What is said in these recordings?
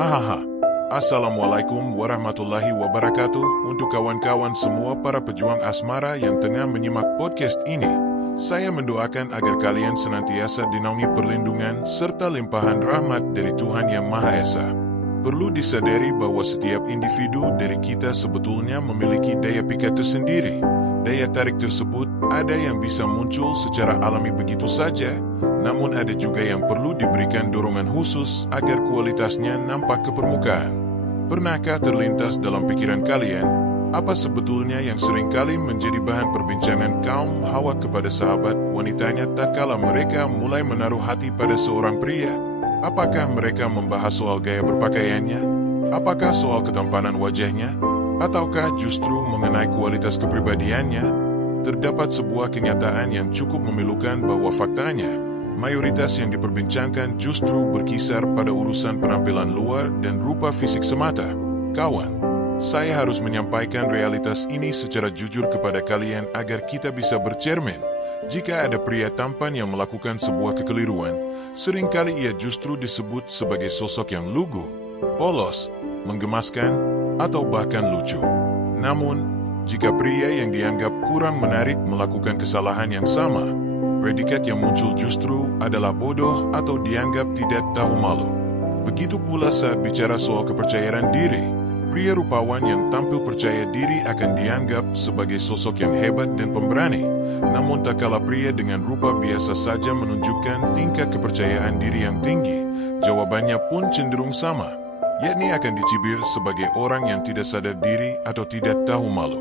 Hahaha. Assalamualaikum warahmatullahi wabarakatuh. Untuk kawan-kawan semua para pejuang asmara yang tengah menyimak podcast ini, saya mendoakan agar kalian senantiasa dinaungi perlindungan serta limpahan rahmat dari Tuhan Yang Maha Esa. Perlu disadari bahwa setiap individu dari kita sebetulnya memiliki daya pikat tersendiri. Daya tarik tersebut ada yang bisa muncul secara alami begitu saja, namun ada juga yang perlu diberikan dorongan khusus agar kualitasnya nampak ke permukaan. Pernahkah terlintas dalam pikiran kalian, apa sebetulnya yang seringkali menjadi bahan perbincangan kaum Hawa kepada sahabat wanitanya tatkala mereka mulai menaruh hati pada seorang pria? Apakah mereka membahas soal gaya berpakaiannya? Apakah soal ketampanan wajahnya? Ataukah justru mengenai kualitas kepribadiannya? Terdapat sebuah kenyataan yang cukup memilukan bahwa faktanya, mayoritas yang diperbincangkan justru berkisar pada urusan penampilan luar dan rupa fisik semata. Kawan, saya harus menyampaikan realitas ini secara jujur kepada kalian agar kita bisa bercermin. Jika ada pria tampan yang melakukan sebuah kekeliruan, seringkali ia justru disebut sebagai sosok yang lugu, polos, menggemaskan, atau bahkan lucu. Namun, jika pria yang dianggap kurang menarik melakukan kesalahan yang sama, predikat yang muncul justru adalah bodoh atau dianggap tidak tahu malu. Begitu pula saat bicara soal kepercayaan diri, pria rupawan yang tampil percaya diri akan dianggap sebagai sosok yang hebat dan pemberani. Namun tak kalah pria dengan rupa biasa saja menunjukkan tingkat kepercayaan diri yang tinggi, jawabannya pun cenderung sama, yakni akan dicibir sebagai orang yang tidak sadar diri atau tidak tahu malu.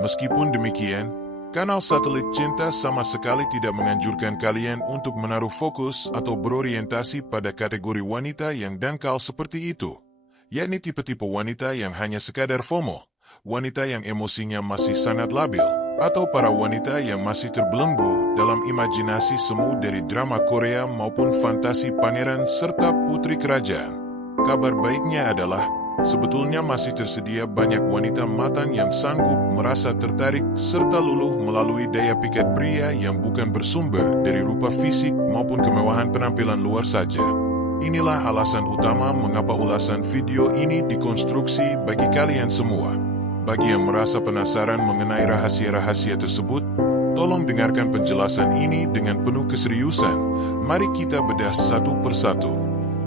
Meskipun demikian, kanal satelit cinta sama sekali tidak menganjurkan kalian untuk menaruh fokus atau berorientasi pada kategori wanita yang dangkal seperti itu, yakni tipe-tipe wanita yang hanya sekadar FOMO, wanita yang emosinya masih sangat labil, atau para wanita yang masih terbelenggu dalam imajinasi semu dari drama Korea maupun fantasi pangeran serta putri kerajaan. Kabar baiknya adalah, sebetulnya masih tersedia banyak wanita matang yang sanggup merasa tertarik serta luluh melalui daya pikat pria yang bukan bersumber dari rupa fisik maupun kemewahan penampilan luar saja. Inilah alasan utama mengapa ulasan video ini dikonstruksi bagi kalian semua. Bagi yang merasa penasaran mengenai rahasia-rahasia tersebut, tolong dengarkan penjelasan ini dengan penuh keseriusan. Mari kita bedah satu persatu.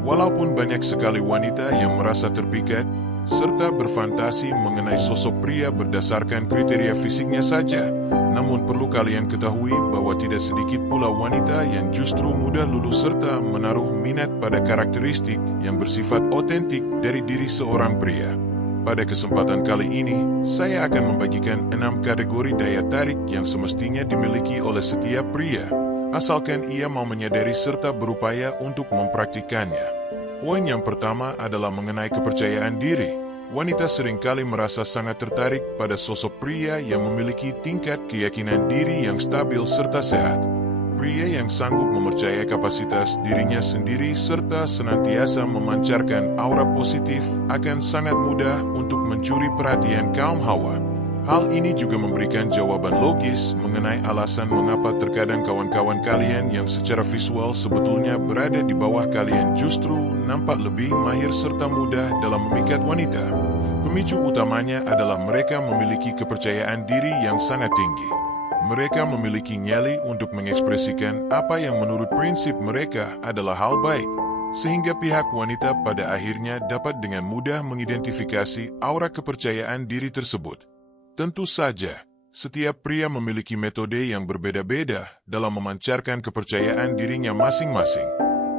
Walaupun banyak sekali wanita yang merasa terpikat, serta berfantasi mengenai sosok pria berdasarkan kriteria fisiknya saja, namun perlu kalian ketahui bahwa tidak sedikit pula wanita yang justru mudah luluh serta menaruh minat pada karakteristik yang bersifat otentik dari diri seorang pria. Pada kesempatan kali ini, saya akan membagikan 6 kategori daya tarik yang semestinya dimiliki oleh setiap pria, asalkan ia mau menyadari serta berupaya untuk mempraktikannya. Poin yang pertama adalah mengenai kepercayaan diri. Wanita seringkali merasa sangat tertarik pada sosok pria yang memiliki tingkat keyakinan diri yang stabil serta sehat. Pria yang sanggup mempercayai kapasitas dirinya sendiri serta senantiasa memancarkan aura positif akan sangat mudah untuk mencuri perhatian kaum Hawa. Hal ini juga memberikan jawaban logis mengenai alasan mengapa terkadang kawan-kawan kalian yang secara visual sebetulnya berada di bawah kalian justru nampak lebih mahir serta mudah dalam memikat wanita. Pemicu utamanya adalah mereka memiliki kepercayaan diri yang sangat tinggi. Mereka memiliki nyali untuk mengekspresikan apa yang menurut prinsip mereka adalah hal baik, sehingga pihak wanita pada akhirnya dapat dengan mudah mengidentifikasi aura kepercayaan diri tersebut. Tentu saja, setiap pria memiliki metode yang berbeda-beda dalam memancarkan kepercayaan dirinya masing-masing.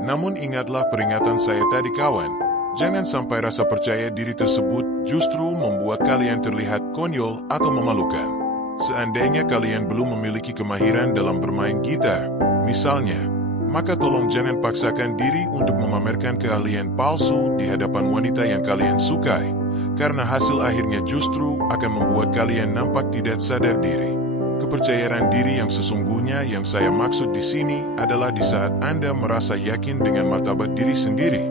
Namun ingatlah peringatan saya tadi kawan, jangan sampai rasa percaya diri tersebut justru membuat kalian terlihat konyol atau memalukan. Seandainya kalian belum memiliki kemahiran dalam bermain gitar, misalnya, maka tolong jangan paksakan diri untuk memamerkan keahlian palsu di hadapan wanita yang kalian sukai, karena hasil akhirnya justru akan membuat kalian nampak tidak sadar diri. Kepercayaan diri yang sesungguhnya yang saya maksud di sini adalah di saat Anda merasa yakin dengan martabat diri sendiri,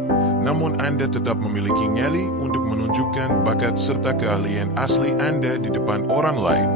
namun Anda tetap memiliki nyali untuk menunjukkan bakat serta keahlian asli Anda di depan orang lain.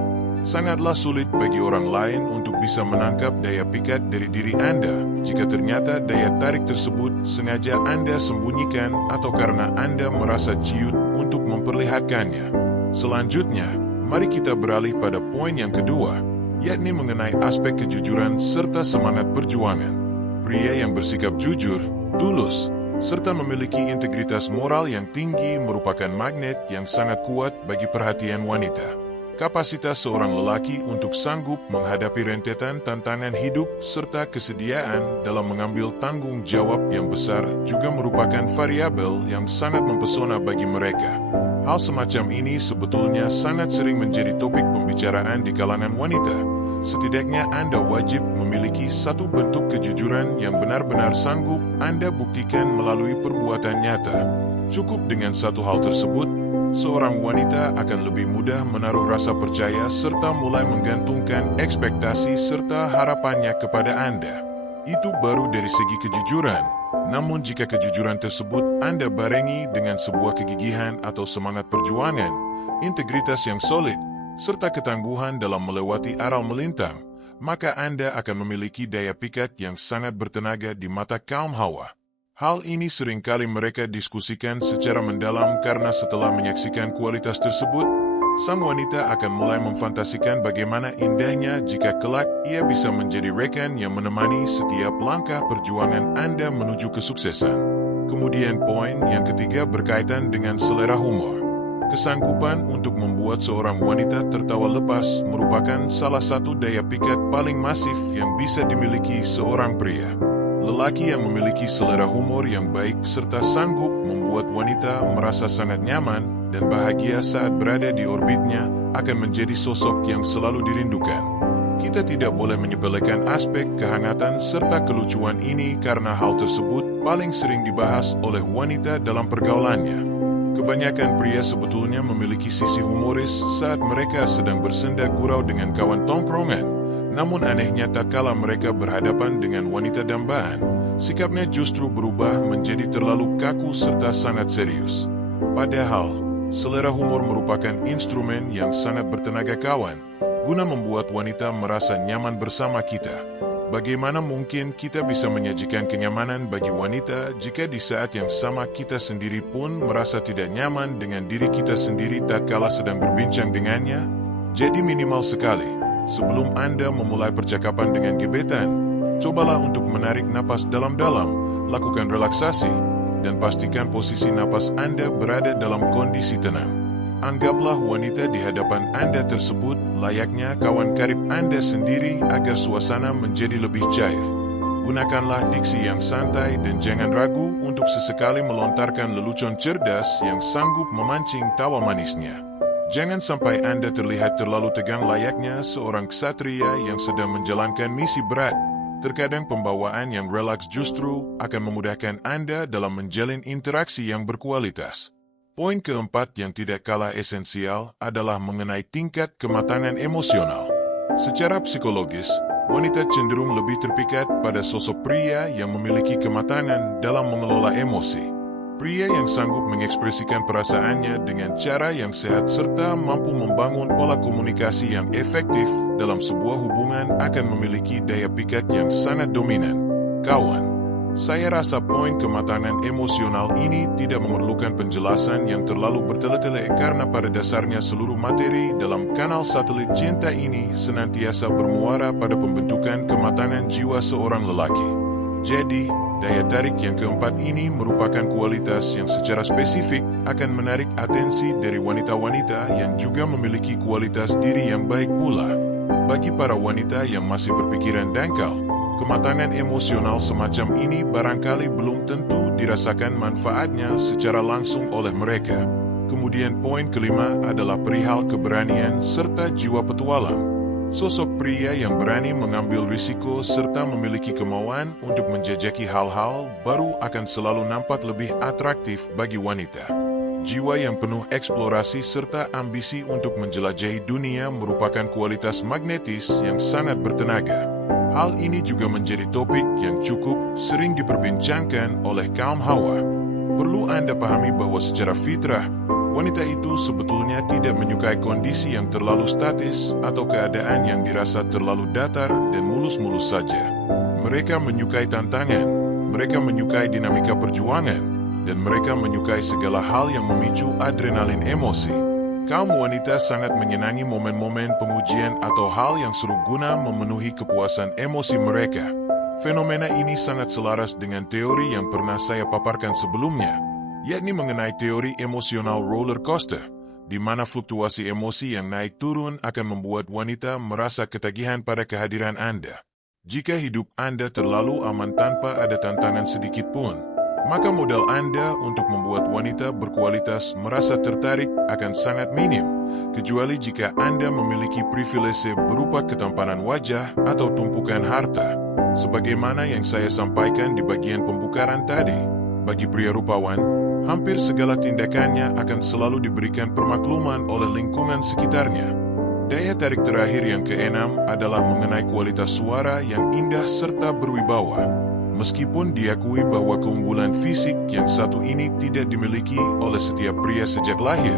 Sangatlah sulit bagi orang lain untuk bisa menangkap daya pikat dari diri Anda jika ternyata daya tarik tersebut sengaja Anda sembunyikan atau karena Anda merasa ciut untuk memperlihatkannya. Selanjutnya, mari kita beralih pada poin yang kedua, yakni mengenai aspek kejujuran serta semangat perjuangan. Pria yang bersikap jujur, tulus, serta memiliki integritas moral yang tinggi merupakan magnet yang sangat kuat bagi perhatian wanita. Kapasitas seorang lelaki untuk sanggup menghadapi rentetan tantangan hidup serta kesediaan dalam mengambil tanggung jawab yang besar juga merupakan variabel yang sangat mempesona bagi mereka. Hal semacam ini sebetulnya sangat sering menjadi topik pembicaraan di kalangan wanita. Setidaknya Anda wajib memiliki satu bentuk kejujuran yang benar-benar sanggup Anda buktikan melalui perbuatan nyata. Cukup dengan satu hal tersebut, seorang wanita akan lebih mudah menaruh rasa percaya serta mulai menggantungkan ekspektasi serta harapannya kepada Anda. Itu baru dari segi kejujuran. Namun jika kejujuran tersebut Anda barengi dengan sebuah kegigihan atau semangat perjuangan, integritas yang solid, serta ketangguhan dalam melewati aral melintang, maka Anda akan memiliki daya pikat yang sangat bertenaga di mata kaum hawa. Hal ini seringkali mereka diskusikan secara mendalam karena setelah menyaksikan kualitas tersebut, sang wanita akan mulai memfantasikan bagaimana indahnya jika kelak ia bisa menjadi rekan yang menemani setiap langkah perjuangan Anda menuju kesuksesan. Kemudian poin yang ketiga berkaitan dengan selera humor. Kesanggupan untuk membuat seorang wanita tertawa lepas merupakan salah satu daya pikat paling masif yang bisa dimiliki seorang pria. Lelaki yang memiliki selera humor yang baik serta sanggup membuat wanita merasa sangat nyaman dan bahagia saat berada di orbitnya akan menjadi sosok yang selalu dirindukan. Kita tidak boleh menyepelekan aspek kehangatan serta kelucuan ini karena hal tersebut paling sering dibahas oleh wanita dalam pergaulannya. Kebanyakan pria sebetulnya memiliki sisi humoris saat mereka sedang bersenda gurau dengan kawan tongkrongan. Namun anehnya tak kala mereka berhadapan dengan wanita dambaan, sikapnya justru berubah menjadi terlalu kaku serta sangat serius. Padahal, selera humor merupakan instrumen yang sangat bertenaga kawan, guna membuat wanita merasa nyaman bersama kita. Bagaimana mungkin kita bisa menyajikan kenyamanan bagi wanita jika di saat yang sama kita sendiri pun merasa tidak nyaman dengan diri kita sendiri tak kala sedang berbincang dengannya? Jadi minimal sekali, sebelum Anda memulai percakapan dengan gebetan, cobalah untuk menarik napas dalam-dalam, lakukan relaksasi, dan pastikan posisi napas Anda berada dalam kondisi tenang. Anggaplah wanita di hadapan Anda tersebut layaknya kawan karib Anda sendiri agar suasana menjadi lebih cair. Gunakanlah diksi yang santai dan jangan ragu untuk sesekali melontarkan lelucon cerdas yang sanggup memancing tawa manisnya. Jangan sampai Anda terlihat terlalu tegang layaknya seorang ksatria yang sedang menjalankan misi berat. Terkadang pembawaan yang relaks justru akan memudahkan Anda dalam menjalin interaksi yang berkualitas. Poin keempat yang tidak kalah esensial adalah mengenai tingkat kematangan emosional. Secara psikologis, wanita cenderung lebih terpikat pada sosok pria yang memiliki kematangan dalam mengelola emosi. Pria yang sanggup mengekspresikan perasaannya dengan cara yang sehat serta mampu membangun pola komunikasi yang efektif dalam sebuah hubungan akan memiliki daya pikat yang sangat dominan. Kawan, saya rasa poin kematangan emosional ini tidak memerlukan penjelasan yang terlalu bertele-tele karena pada dasarnya seluruh materi dalam kanal satelit cinta ini senantiasa bermuara pada pembentukan kematangan jiwa seorang lelaki. Jadi, daya tarik yang keempat ini merupakan kualitas yang secara spesifik akan menarik atensi dari wanita-wanita yang juga memiliki kualitas diri yang baik pula. Bagi para wanita yang masih berpikiran dangkal, kematangan emosional semacam ini barangkali belum tentu dirasakan manfaatnya secara langsung oleh mereka. Kemudian poin kelima adalah perihal keberanian serta jiwa petualang. Sosok pria yang berani mengambil risiko serta memiliki kemauan untuk menjajaki hal-hal baru akan selalu nampak lebih atraktif bagi wanita. Jiwa yang penuh eksplorasi serta ambisi untuk menjelajahi dunia merupakan kualitas magnetis yang sangat bertenaga. Hal ini juga menjadi topik yang cukup sering diperbincangkan oleh kaum hawa. Perlu Anda pahami bahwa secara fitrah, Wanita itu sebetulnya tidak menyukai kondisi yang terlalu statis atau keadaan yang dirasa terlalu datar dan mulus-mulus saja. Mereka menyukai tantangan, mereka menyukai dinamika perjuangan, dan mereka menyukai segala hal yang memicu adrenalin emosi. Kaum wanita sangat menyenangi momen-momen pengujian atau hal yang seru guna memenuhi kepuasan emosi mereka. Fenomena ini sangat selaras dengan teori yang pernah saya paparkan sebelumnya, yakni mengenai teori emosional roller coaster, di mana fluktuasi emosi yang naik turun akan membuat wanita merasa ketagihan pada kehadiran Anda. Jika hidup Anda terlalu aman tanpa ada tantangan sedikit pun, maka modal Anda untuk membuat wanita berkualitas merasa tertarik akan sangat minim, kecuali jika Anda memiliki privilese berupa ketampanan wajah atau tumpukan harta. Sebagaimana yang saya sampaikan di bagian pembukaan tadi, bagi pria rupawan, hampir segala tindakannya akan selalu diberikan permakluman oleh lingkungan sekitarnya. Daya tarik terakhir yang keenam adalah mengenai kualitas suara yang indah serta berwibawa. Meskipun diakui bahwa keunggulan fisik yang satu ini tidak dimiliki oleh setiap pria sejak lahir,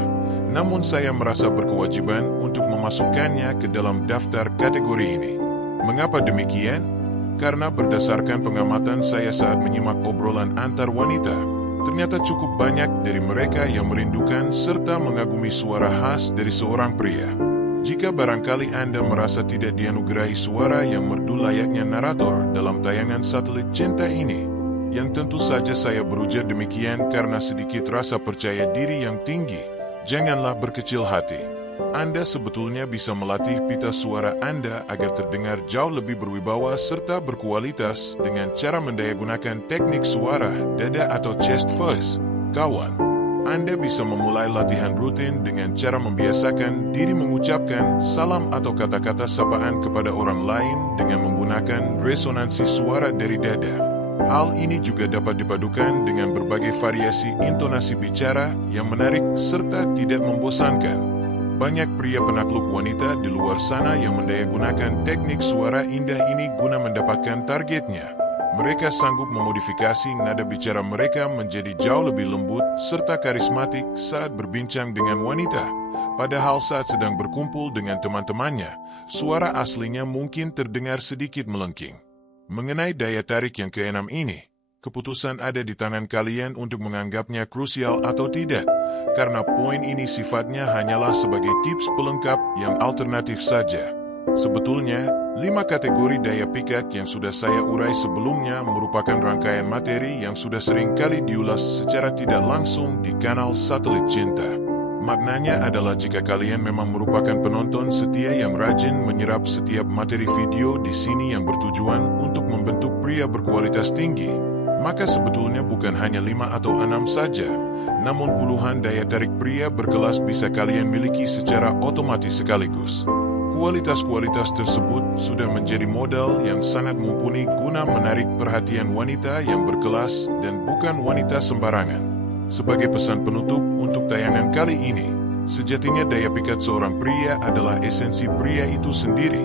namun saya merasa berkewajiban untuk memasukkannya ke dalam daftar kategori ini. Mengapa demikian? Karena berdasarkan pengamatan saya saat menyimak obrolan antar wanita, ternyata cukup banyak dari mereka yang merindukan serta mengagumi suara khas dari seorang pria. Jika barangkali Anda merasa tidak dianugerahi suara yang merdu layaknya narator dalam tayangan satelit cinta ini, yang tentu saja saya berujar demikian karena sedikit rasa percaya diri yang tinggi, janganlah berkecil hati. Anda sebetulnya bisa melatih pita suara Anda agar terdengar jauh lebih berwibawa serta berkualitas dengan cara mendayagunakan teknik suara dada atau chest voice. Kawan, Anda bisa memulai latihan rutin dengan cara membiasakan diri mengucapkan salam atau kata-kata sapaan kepada orang lain dengan menggunakan resonansi suara dari dada. Hal ini juga dapat dipadukan dengan berbagai variasi intonasi bicara yang menarik serta tidak membosankan. Banyak pria penakluk wanita di luar sana yang mendayagunakan teknik suara indah ini guna mendapatkan targetnya. Mereka sanggup memodifikasi nada bicara mereka menjadi jauh lebih lembut serta karismatik saat berbincang dengan wanita. Padahal saat sedang berkumpul dengan teman-temannya, suara aslinya mungkin terdengar sedikit melengking. Mengenai daya tarik yang keenam ini, keputusan ada di tangan kalian untuk menganggapnya krusial atau tidak, karena poin ini sifatnya hanyalah sebagai tips pelengkap yang alternatif saja. Sebetulnya, 5 kategori daya pikat yang sudah saya urai sebelumnya merupakan rangkaian materi yang sudah sering kali diulas secara tidak langsung di kanal Satelit Cinta. Maknanya adalah jika kalian memang merupakan penonton setia yang rajin menyerap setiap materi video di sini yang bertujuan untuk membentuk pria berkualitas tinggi, maka sebetulnya bukan hanya 5 atau 6 saja, namun puluhan daya tarik pria berkelas bisa kalian miliki secara otomatis sekaligus. Kualitas-kualitas tersebut sudah menjadi modal yang sangat mumpuni guna menarik perhatian wanita yang berkelas dan bukan wanita sembarangan. Sebagai pesan penutup untuk tayangan kali ini, sejatinya daya pikat seorang pria adalah esensi pria itu sendiri.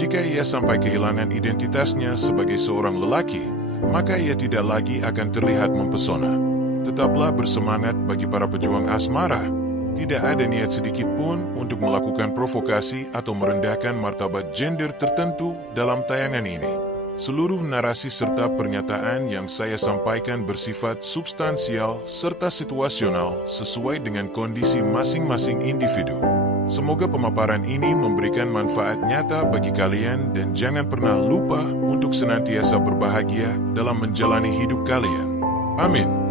Jika ia sampai kehilangan identitasnya sebagai seorang lelaki, maka ia tidak lagi akan terlihat mempesona. Tetaplah bersemangat bagi para pejuang asmara. Tidak ada niat sedikit pun untuk melakukan provokasi atau merendahkan martabat gender tertentu dalam tayangan ini. Seluruh narasi serta pernyataan yang saya sampaikan bersifat substansial serta situasional sesuai dengan kondisi masing-masing individu. Semoga pemaparan ini memberikan manfaat nyata bagi kalian dan jangan pernah lupa untuk senantiasa berbahagia dalam menjalani hidup kalian. Amin.